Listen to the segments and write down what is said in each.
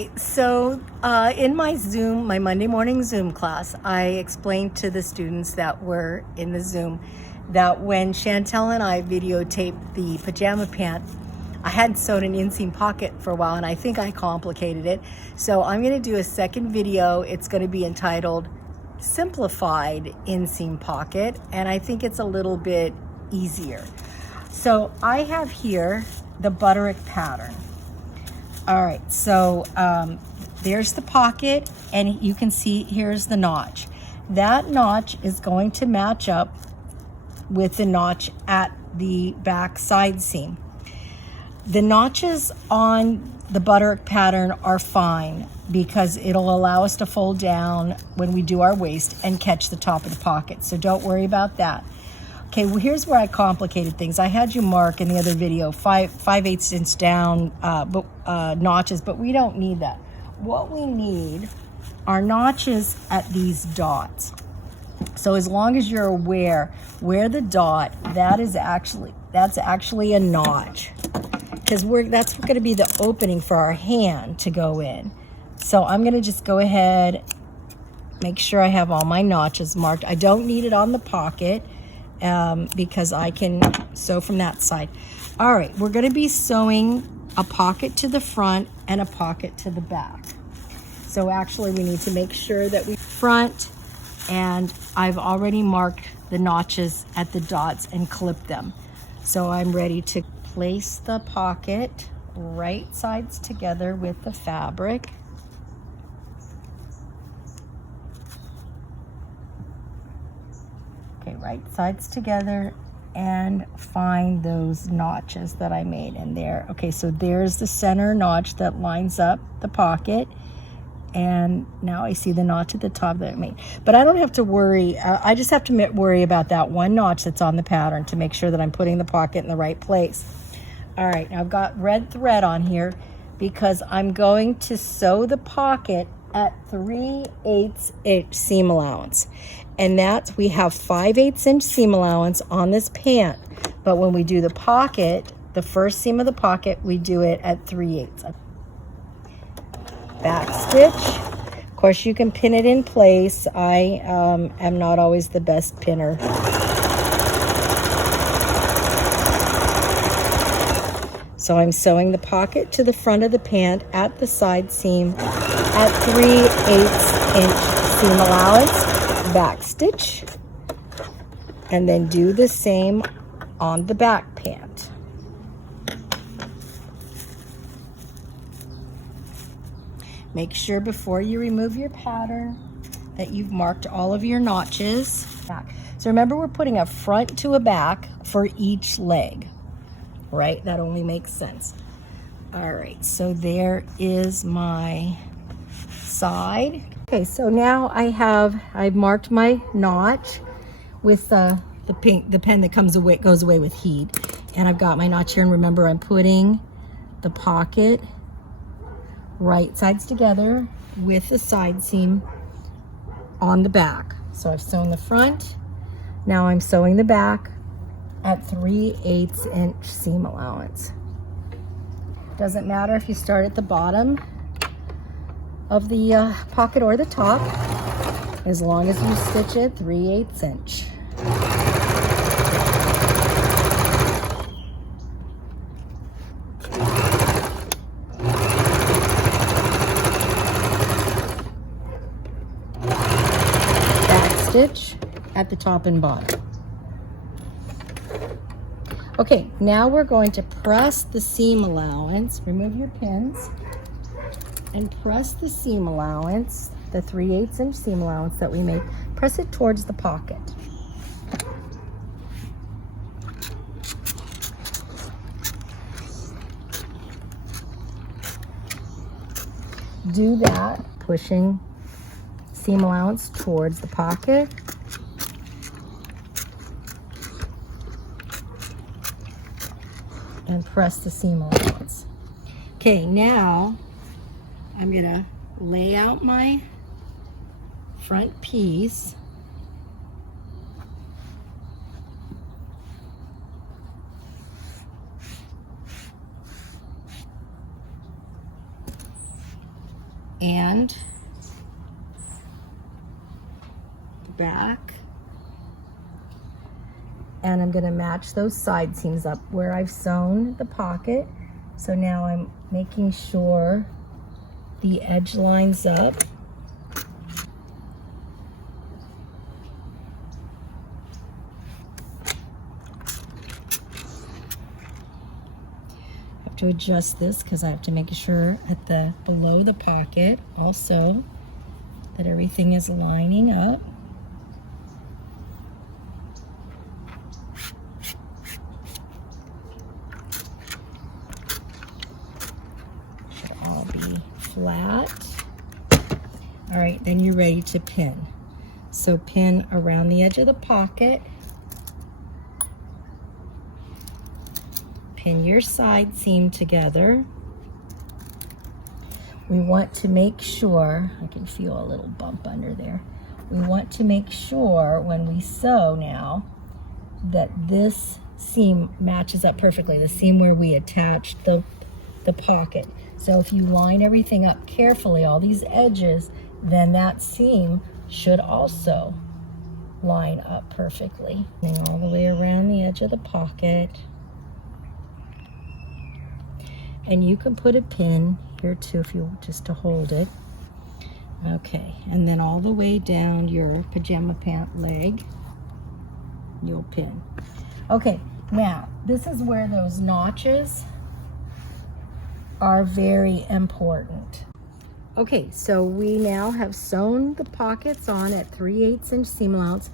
Hi, so in my Monday morning Zoom class, I explained to the students that were in the Zoom that when Chantel and I videotaped the pajama pant, I hadn't sewed an inseam pocket for a while and I think I complicated it. So I'm going to do a second video. It's going to be entitled Simplified Inseam Pocket, and I think it's a little bit easier. So I have here the butterick pattern. All right, so there's the pocket, and you can see here's the notch. That notch is going to match up with the notch at the back side seam. The notches on the butterick pattern are fine because it'll allow us to fold down when we do our waist and catch the top of the pocket, so don't worry about that. Okay, well, here's where I complicated things. I had you mark in the other video 5/8 inch down notches, but we don't need that. What we need are notches at these dots. So as long as you're aware where the dot, that's actually a notch, because that's going to be the opening for our hand to go in. So I'm going to just go ahead, make sure I have all my notches marked. I don't need it on the pocket, because I can sew from that side. All right, we're going to be sewing a pocket to the front and a pocket to the back. So actually we need to make sure that we front, and I've already marked the notches at the dots and clipped them. So I'm ready to place the pocket right sides together with the fabric. Okay, right sides together, and find those notches that I made in there. Okay, so there's the center notch that lines up the pocket, and now I see the notch at the top that I made. But I don't have to worry, I just have to worry about that one notch that's on the pattern to make sure that I'm putting the pocket in the right place. All right, now I've got red thread on here because I'm going to sew the pocket at 3/8 inch seam allowance. And that's, we have 5/8 inch seam allowance on this pant, but when we do the pocket, the first seam of the pocket, we do it at 3/8. Back stitch. Of course, you can pin it in place. I am not always the best pinner. So I'm sewing the pocket to the front of the pant at the side seam at 3/8 inch seam allowance. Back stitch, and then do the same on the back pant. Make sure before you remove your pattern that you've marked all of your notches. So remember, we're putting a front to a back for each leg, right? That only makes sense. All right, so there is my side. Okay, so now I've marked my notch with the pen that goes away with heat, and I've got my notch here. And remember, I'm putting the pocket right sides together with the side seam on the back. So I've sewn the front. Now I'm sewing the back at 3/8 inch seam allowance. Doesn't matter if you start at the bottom of the pocket or the top, as long as you stitch it 3/8 inch. Back stitch at the top and bottom. Okay, now we're going to press the seam allowance. Remove your pins and press the seam allowance, the 3/8 inch seam allowance that we made, press it towards the pocket. Do that, pushing seam allowance towards the pocket. And press the seam allowance. Okay, now I'm gonna lay out my front piece. and the back. And I'm going to match those side seams up where I've sewn the pocket. So now I'm making sure the edge lines up. I have to adjust this because I have to make sure at the below the pocket also that everything is lining up. Flat. All right, then you're ready to pin. So pin around the edge of the pocket. Pin your side seam together. We want to make sure, I can feel a little bump under there. We want to make sure when we sew now that this seam matches up perfectly, the seam where we attached the pocket. So if you line everything up carefully, all these edges, then that seam should also line up perfectly. And all the way around the edge of the pocket. And you can put a pin here too if you just to hold it. Okay, and then all the way down your pajama pant leg, you'll pin. Okay, now this is where those notches are very important. Okay, so we now have sewn the pockets on at 3/8 inch seam allowance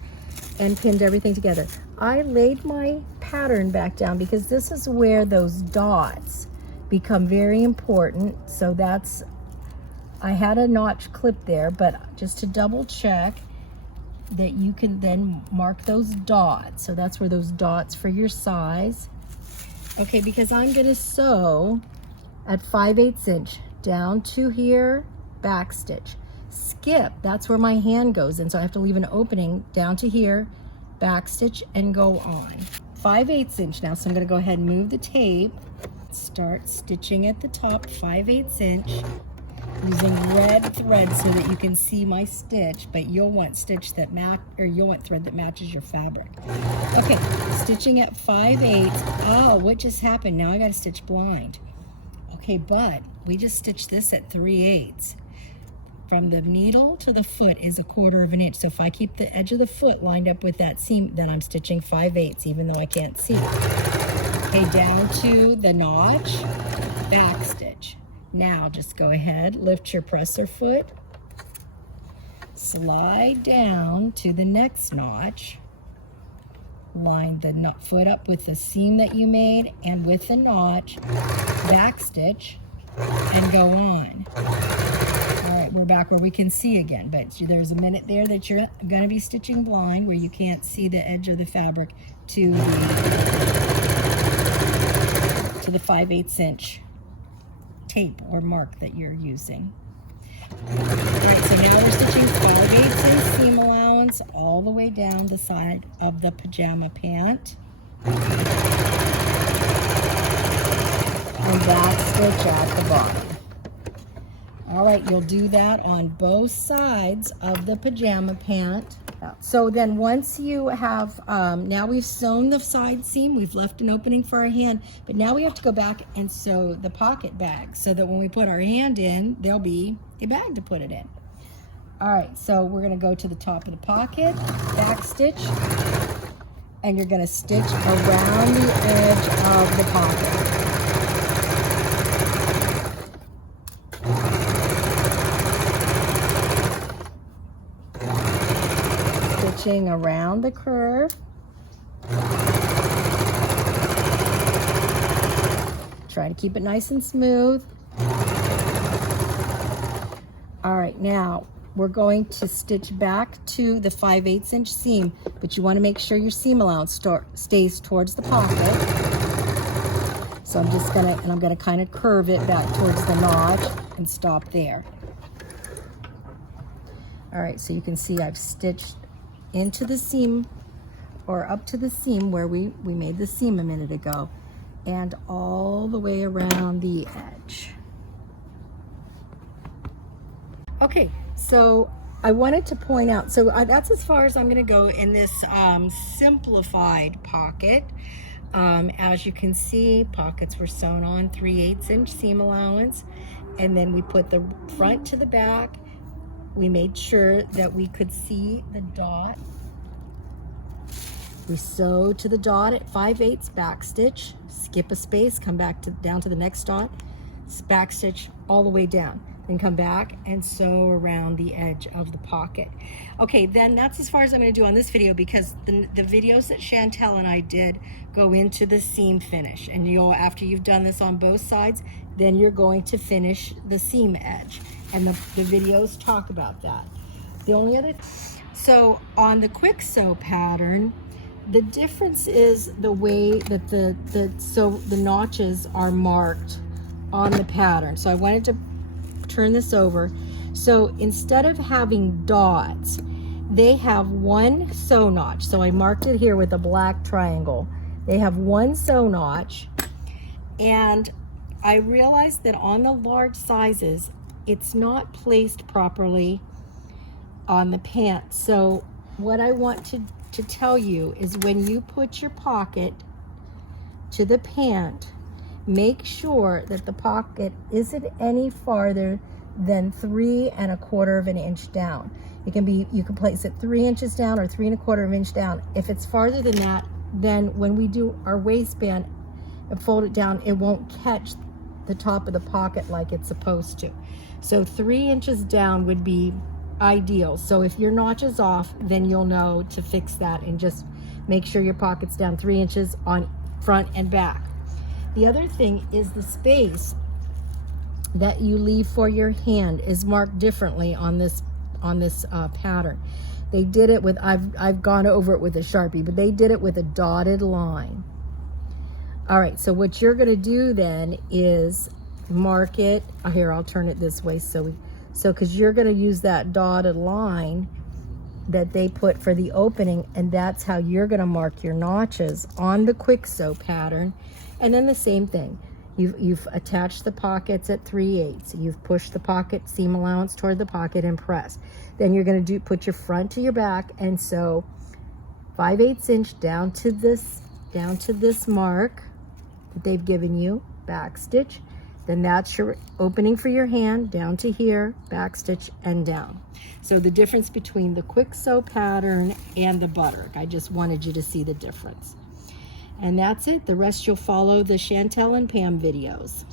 and pinned everything together. I laid my pattern back down because this is where those dots become very important. So that's, I had a notch clip there, but just to double check that you can then mark those dots. So that's where those dots for your size. Okay, because I'm gonna sew at 5/8 inch down to here, back stitch. Skip, that's where my hand goes in, so I have to leave an opening down to here, back stitch, and go on. 5/8 inch now, so I'm gonna go ahead and move the tape. Start stitching at the top, 5/8 inch, using red thread so that you can see my stitch, but you'll want stitch that you'll want thread that matches your fabric. Okay, stitching at 5/8. Oh, what just happened? Now I gotta stitch blind. Okay, but we just stitched this at 3/8. From the needle to the foot is 1/4 inch. So if I keep the edge of the foot lined up with that seam, then I'm stitching 5/8, even though I can't see it. Okay, down to the notch, back stitch. Now just go ahead, lift your presser foot, slide down to the next notch, line the foot up with the seam that you made and with the notch, back stitch, and go on. All right, we're back where we can see again, but there's a minute there that you're going to be stitching blind where you can't see the edge of the fabric to the 5/8 inch tape or mark that you're using. All right, so now we're stitching 5/8 inch seam allowance all the way down the side of the pajama pant. And back stitch at the bottom. All right, you'll do that on both sides of the pajama pant. So then once you have, now we've sewn the side seam, we've left an opening for our hand, but now we have to go back and sew the pocket bag so that when we put our hand in, there'll be a bag to put it in. All right, so we're gonna go to the top of the pocket, back stitch, and you're gonna stitch around the edge of the pocket. Stitching around the curve. Try to keep it nice and smooth. All right, now we're going to stitch back to the 5/8 inch seam, but you want to make sure your seam allowance stays towards the pocket. So I'm just gonna, and I'm gonna kind of curve it back towards the notch and stop there. All right, so you can see I've stitched into the seam, or up to the seam where we made the seam a minute ago, and all the way around the edge. Okay, so I wanted to point out, so that's as far as I'm going to go in this simplified pocket. As you can see, pockets were sewn on 3/8 inch seam allowance, and then we put the front to the back. We made sure that we could see the dot. We sew to the dot at 5/8 back stitch, skip a space, come back down to the next dot, back stitch all the way down, then come back and sew around the edge of the pocket. Okay, then that's as far as I'm going to do on this video, because the videos that Chantel and I did go into the seam finish, and after you've done this on both sides, then you're going to finish the seam edge, and the videos talk about that. The only other, so on the quick sew pattern, the difference is the way that the notches are marked on the pattern. So I wanted to turn this over. So instead of having dots, they have one sew notch. So I marked it here with a black triangle. They have one sew notch, and I realized that on the large sizes, it's not placed properly on the pant. So what I want to tell you is, when you put your pocket to the pant, make sure that the pocket isn't any farther than 3 1/4 inch down. You can place it 3 inches down or 3 1/4 inch down. If it's farther than that, then when we do our waistband and fold it down, it won't catch the top of the pocket like it's supposed to. So 3 inches down would be ideal. So if your notch is off, then you'll know to fix that, and just make sure your pocket's down 3 inches on front and back. The other thing is the space that you leave for your hand is marked differently on this pattern. They did it with, I've gone over it with a Sharpie, but they did it with a dotted line. All right, so what you're going to do then is mark it. Oh, here, I'll turn it this way because you're going to use that dotted line that they put for the opening, and that's how you're going to mark your notches on the quick sew pattern. And then the same thing, you've attached the pockets at 3/8. You've pushed the pocket seam allowance toward the pocket and pressed. Then you're going to put your front to your back and sew 5/8 inch down to this mark that they've given you, back stitch. Then that's your opening for your hand, down to here, back stitch and down. So the difference between the quick sew pattern and the butterick, I just wanted you to see the difference. And that's it. The rest you'll follow the Chantel and Pam videos.